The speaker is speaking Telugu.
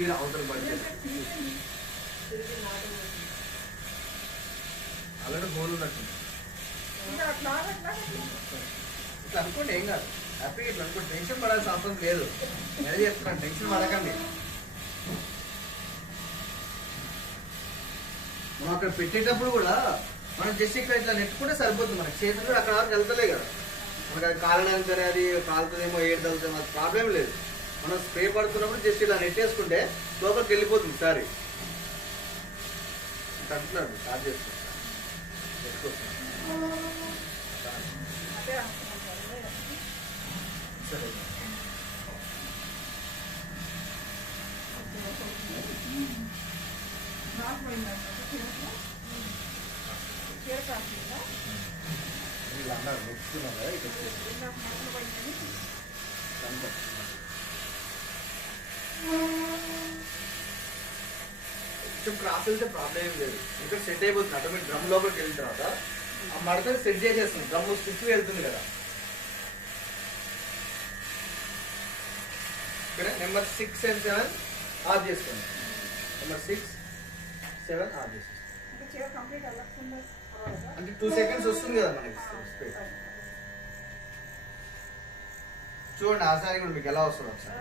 మీరు అవతల పడితే అలాగే హోల్ ఉన్నట్టుంది. ఇట్లా అనుకోండి, ఏం కాదు. హ్యాపీగా ఇట్లా అనుకోండి, టెన్షన్ పడాల్సిన అవసరం లేదు. నేను చెప్తున్నాను, టెన్షన్ పడకండి. మనం అక్కడ పెట్టేటప్పుడు కూడా మనం జస్ట్ ఇక్కడ ఇట్లా నెట్టుకుంటే సరిపోతుంది. మనకి చేతులు కూడా అక్కడ వరకు వెళ్తలే కదా, మనకి అది కాలడానికి సరే అది కాలుతుందేమో, ఏడు తగ్గుతుందేమో, అది ప్రాబ్లం లేదు. మనం స్ప్రే పడుతున్నప్పుడు జస్ట్ ఇలా నెట్టేసుకుంటే లోపలికి వెళ్ళిపోతుంది. సారీ అంటున్నాడు, స్టార్ట్ చేస్తున్నాను. సరే వీళ్ళు అన్నారు నెక్కుతున్నాం కదా, ఇక్కడ కొంచెం క్రాస్ వెళ్తే ప్రాబ్లం ఏం లేదు. ఇక్కడ సెట్ అయిపోతుంది ఆటోమేటిక్. డ్రమ్ లోపలికి వెళ్ళిన తర్వాత ఆ మడతని సెట్ చేసేస్తుంది. డ్రమ్ స్టిక్ వెళ్తుంది కదా. ఇక్కడ నెంబర్ 6 and 7 ఆఫ్ చేసుకోండి. నెంబర్ 6, 7 ఆఫ్ చేసేసి అంటే 2 seconds వస్తుంది కదా మనకి స్పీడ్. చూడండి ఆసారి కూడా మీకు ఎలా వస్తుంది ఒకసారి.